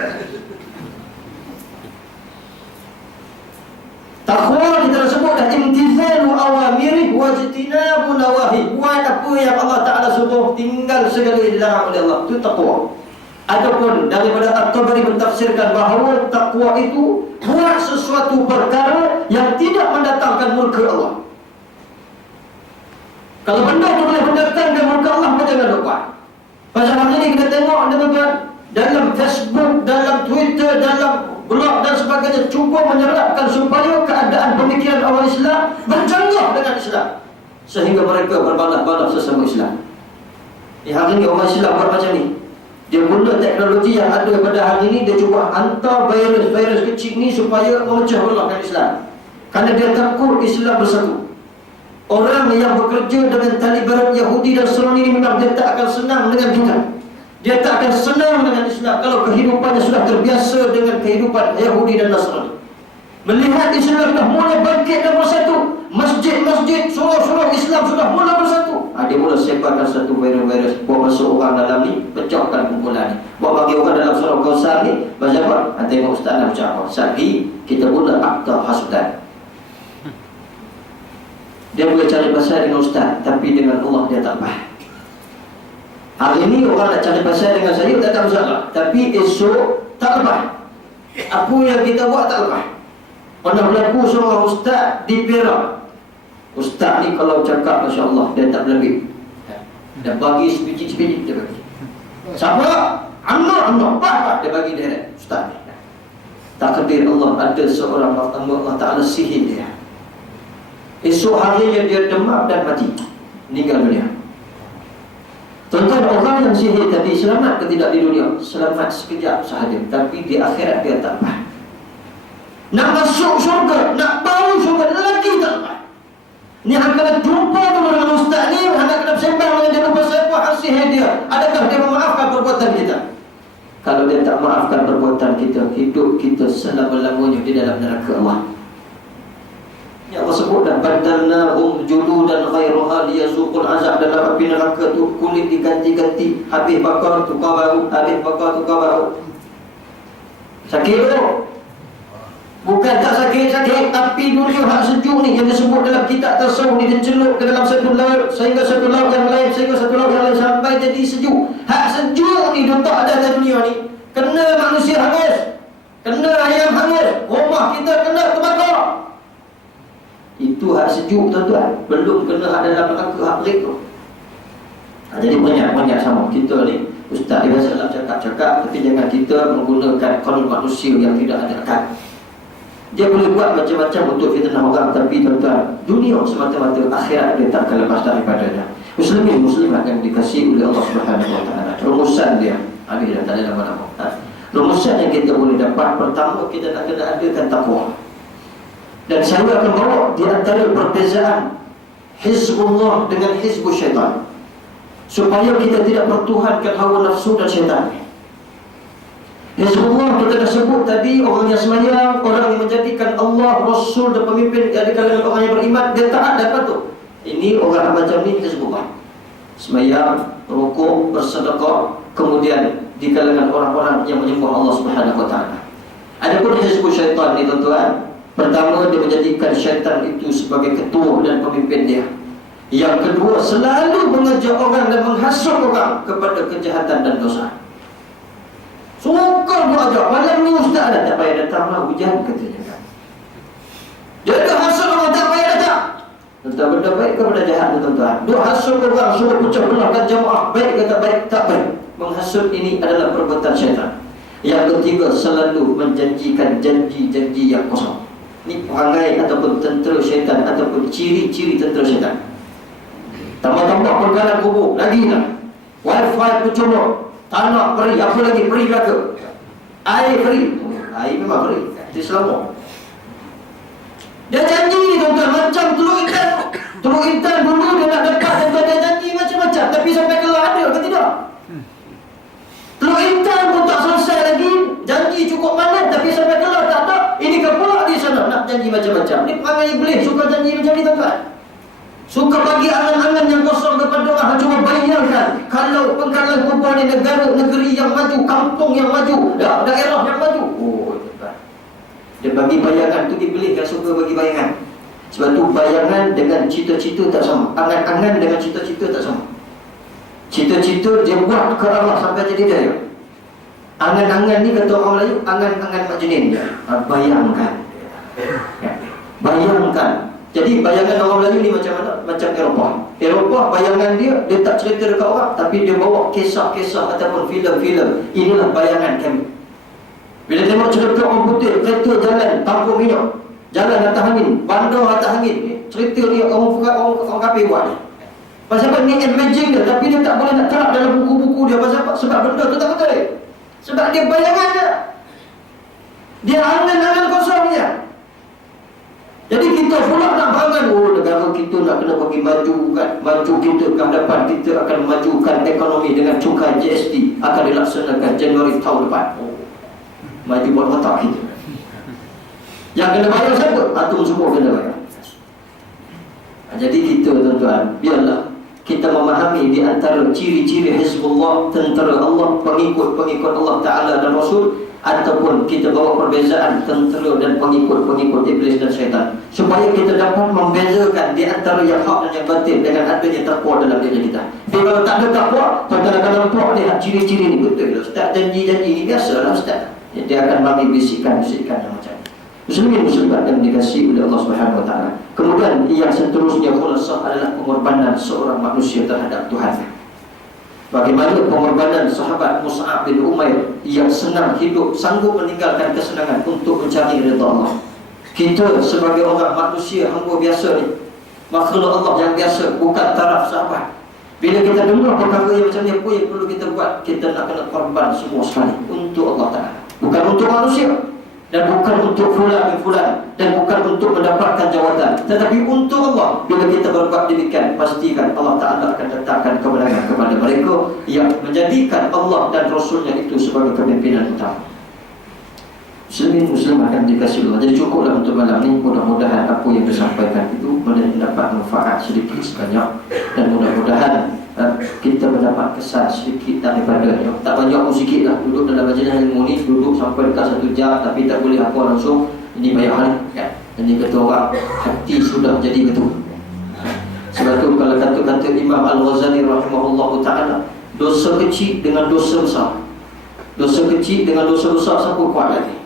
Takwa kita dah sebut dah, imtithalu awamirih wajtinabu nawahi. Buat apa yang Allah Ta'ala suruh, tinggal segala yang dilarang oleh Allah. Itu takwa. Adapun daripada At-Tabari mentafsirkan bahawa takwa itu buat sesuatu perkara yang tidak mendatangkan murka Allah. Kalau benda itu boleh mendatangkan murka Allah, apa jangan lupa. Pasal hari ini kita tengok dalam Facebook, dalam Twitter, dalam blog dan sebagainya, cuba menyerapkan supaya keadaan pemikiran orang Islam bercanggah dengan Islam, sehingga mereka berbalas-balas sesama Islam. Hari ini orang Islam buat macam ni. Dia guna teknologi yang ada pada hari ini, dia cuba hantar virus kecil ni supaya memecah belahkan Islam. Kerana dia takut Islam bersatu. Orang yang bekerja dengan tali barat Yahudi dan Nasrani ini memang dia tak akan senang dengan kita. Dia tak akan senang dengan Islam kalau kehidupannya sudah terbiasa dengan kehidupan Yahudi dan Nasrani. Melihat Islam dah mulai bangkit dan bersatu, masjid-masjid, surau-surau Islam sudah mulai bersatu, dia mula sebarkan satu virus-virus, bawa masuk orang dalam ni, pecahkan kumpulan ni, bawa bagi orang dalam surau Kausar ni, baca apa? Tengok ustaz nak baca apa? Sagi kita guna akta hasudan. Dia boleh cari pasal dengan ustaz, tapi dengan Allah dia tak faham. Hari ini orang nak cari pasal dengan saya, tak ada masalah. Tapi esok tak lepas. Apa yang kita buat tak lepas. Pernah berlaku seorang ustaz di Perak. Ustaz ni kalau cakap, Masya Allah, dia tak berlebih. Dia bagi sebiji-sebiji, dia bagi. Siapa? Anak, apa? Dia bagi dia, ustaz ni. Takdir Allah, ada seorang Allah Ta'ala sihir dia. Esok harinya dia demam dan mati, meninggal dunia. Tuan-tuan, orang yang sihir tadi selamat ke tidak di dunia? Selamat sekejap sahaja, tapi di akhirat dia tak apa. Nak masuk syurga, nak bau syurga, lagi tak apa. Ni akan jumpa dengan ustaz ni, anak kena bersembang dengan dia, lupa siapa hal sihir dia. Adakah dia memaafkan perbuatan kita? Kalau dia tak maafkan perbuatan kita, hidup kita selama-lamanya di dalam neraka Allah. Ya Allah sebut dah, badalnahum juludan ghairuha liyazuqul azab. Dalam api neraka tu kulit diganti-ganti, habis bakar tukar baru, habis bakar tukar baru. Sakit tu? Bukan tak sakit, api dunia hak sejuk ni yang disebut dalam kitab tasawuf ni, dicelup ke dalam satu laut sehingga satu laut yang lain, sehingga satu laut yang lain sampai jadi sejuk. Hak sejuk ni letak dalam dunia ni, kena manusia hangus, kena ayam hangus, rumah kita kena terbakar. Itu hak sejuk, tuan-tuan. Belum kena hak dalam neraka, hak pelik tu. Jadi banyak-banyak sama kita ni. Ustaz dia biasalah cakap-cakap, tapi jangan kita menggunakan kaum manusia yang tidak ada akal. Dia boleh buat macam-macam untuk fitnah orang, tapi tuan-tuan, dunia semata-mata, akhirat dia tak akan lepas daripadanya. Muslimat yang dikasihi oleh Allah Subhanahu Wa Taala. Rumusan dia, habis dah tak ada nama-nama. Rumusan yang kita boleh dapat, pertama kita nak kena adakan takwa. Dan saya akan bawa di antara perbezaan Hizbullah dengan Hizbul Syaitan, supaya kita tidak bertuhankan hawa nafsu dan syaitan. Hizbullah kita dah sebut tadi, orang yang semayang, orang yang menjadikan Allah, Rasul dan pemimpin di kalangan orang yang beriman, dia taat dan patuh. Ini orang macam ni Hizbullah. Semayang, rukuk, bersedekah, kemudian di kalangan orang-orang yang menyembah Allah Subhanahu Wa Taala. Adapun Hizbul Syaitan ni tuan-tuan, pertama dia menjadikan syaitan itu sebagai ketua dan pemimpin dia. Yang kedua, selalu mengajak orang dan menghasut orang kepada kejahatan dan dosa. Suka belajar, malam ni ustaz dah tak payah datang lah, hujan katanya kan. Dia dah hasut orang tak payah datang. Tentang benda baik ke benda jahat tuan-tuan? Dia hasut orang, suruh pecah belahkan jamaah, baik ke tak baik? Tak baik. Menghasut ini adalah perbuatan syaitan. Yang ketiga, selalu menjanjikan janji-janji yang kosong. Ini perangai ataupun tentera syaitan, ataupun ciri-ciri tentera syaitan. Tambah-tambah pergaulan kubur, lagi lah. Wifi percuma, tanah free, apa lagi free belaka. Air free, air memang free di Selangor. Dia janji ni tuan-tuan, macam telur ikan. Telur ikan dulu dia nak dapat dan dia janji macam-macam, tapi sampai keluar ada ke tidak? Telur ikan pun tak selesai lagi, janji cukup malam, tapi sampai keluar tak ada. Ini ke pula di sana nak janji macam-macam. Ni perangai iblis, suka janji macam ni tuan-tuan. Suka bagi angan-angan yang kosong kepada orang. Cuma bayangkan kalau pengkalan kubur ni negeri yang maju, kampung yang maju, daerah yang maju. Oh, tuan-tuan, dia bagi bayangan tu, iblis yang suka bagi bayangan. Sebab tu bayangan dengan cita-cita tak sama, angan-angan dengan cita-cita tak sama. Cita-cita dia buat ke arah sampai jadi jaya. Angan-angan ni kata orang Melayu, angan-angan majnun. Bayangkan. Bayangkan. Jadi bayangan orang Melayu ni macam mana? Macam Eropah. Eropah bayangan dia tak cerita dekat orang, tapi dia bawa kisah-kisah ataupun filem-filem. Inilah bayangan kami. Bila tengok cerita orang putih, kereta jalan tanpa minyak, jalan atas angin, bandar atas angin, cerita ni orang kafir buat ni. Pasal apa? Ni imaging dia, tapi dia tak boleh nak terap dalam buku-buku dia. Pasal apa? Sebab benda tu tak betul. Sebab dia bayangan dia. Dia angan-angan kosong dia. Jadi kita pula nak berangan, oh negara kita nak kena bagi maju kan. Maju kita ke hadapan, kita akan majukan ekonomi dengan cukai GST akan dilaksanakan Januari tahun depan. Oh, maju buat otak kita. Yang kena bayar siapa? Atom semua kena bayar. Jadi kita tuan-tuan, biarlah kita memahami di antara ciri-ciri Hizbullah, tentera Allah, pengikut-pengikut Allah Ta'ala dan Rasul, ataupun kita bawa perbezaan tentera dan pengikut-pengikut iblis dan syaitan, supaya kita dapat membezakan di antara yang hak dan yang batil dengan adanya takwa dalam diri kita. Tapi kalau tak ada takwa, tuan-tuan akan nampak lihat ciri-ciri ni betul. Ustaz janji-janji ni biasalah Ustaz. Dia akan bagi bisikan-bisikan yang macam ni. Muslimin muslimat yang dikasihi oleh Allah Subhanahu wa taala. Kemudian yang seterusnya khulasah adalah pengorbanan seorang manusia terhadap Tuhan. Bagaimana pengorbanan sahabat Mus'ab bin Umair yang senang hidup, sanggup meninggalkan kesenangan untuk mencari redha Allah. Kita sebagai orang manusia hamba biasa ni, makhluk Allah yang biasa, bukan taraf sahabat. Bila kita dengar perkara yang macam ni, apa yang perlu kita buat? Kita nak kena korban semua sekali untuk Allah Ta'ala, bukan untuk manusia, dan bukan untuk fulan bin fulan, dan bukan untuk mendapatkan jawatan, tetapi untuk Allah. Bila kita berbuat demikian, pastikan Allah Ta'ala akan datangkan kemenangan kepada mereka yang menjadikan Allah dan Rasulnya itu sebagai kepimpinan utama. Muslimin muslimat akan dikasihi Allah. Jadi cukuplah untuk malam ini. Mudah-mudahan apa yang disampaikan itu mendapat manfaat sedikit sebanyak, dan mudah-mudahan kita mendapat kesan sedikit daripadanya. Tak banyak pun sikit lah. Duduk dalam majlis ilmu ni, duduk sampai dekat 1 jam, tapi tak boleh apa langsung. Ini banyak hal kan? Ini kata orang, hati sudah jadi betul. Sebab tu kalau kata-kata Imam Al-Ghazali rahimahullah ta'ala, dosa kecil dengan dosa besar, dosa kecil dengan dosa besar, siapa kuat lagi?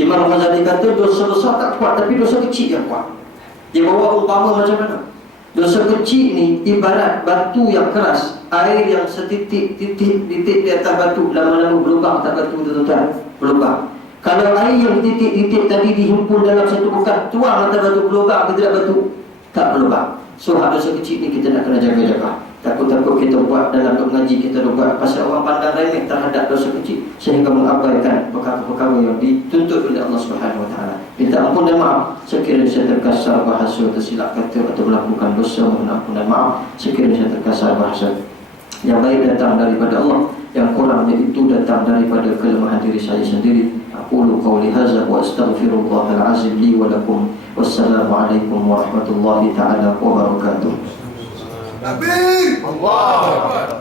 Imam Ghazali kata dosa besar tak kuat, tapi dosa kecil yang kuat. Dia bawa umpama macam mana? Dosa kecil ni ibarat batu yang keras, air yang setitik-titik di atas batu, lama-lama berlubang tak batu tu tuan-tuan, berlubang. Kalau air yang titik-titik tadi dihimpun dalam satu bukan, tuang atas batu, berlubang ke tidak batu? Tak berlubang. So hak dosa kecil ni kita nak kena jaga-jaga. Takut-takut kita buat dalam duk ngaji, kita buat pasal orang pandang remeh terhadap dosa kecil, sehingga mengabaikan perkara-perkara yang dituntut oleh Allah Subhanahu wa taala. Minta ampun dan maaf sekiranya saya terkasar bahasa, tersilap kata atau melakukan dosa. Mohon ampun dan maaf sekiranya saya terkasar bahasa. Yang baik datang daripada Allah, yang kurangnya itu datang daripada kelemahan diri saya sendiri. Aqulu qawli hadza wa astaghfirullahal azim li wa lakum. Wassalamualaikum warahmatullahi taala wabarakatuh. Takbir! Allah!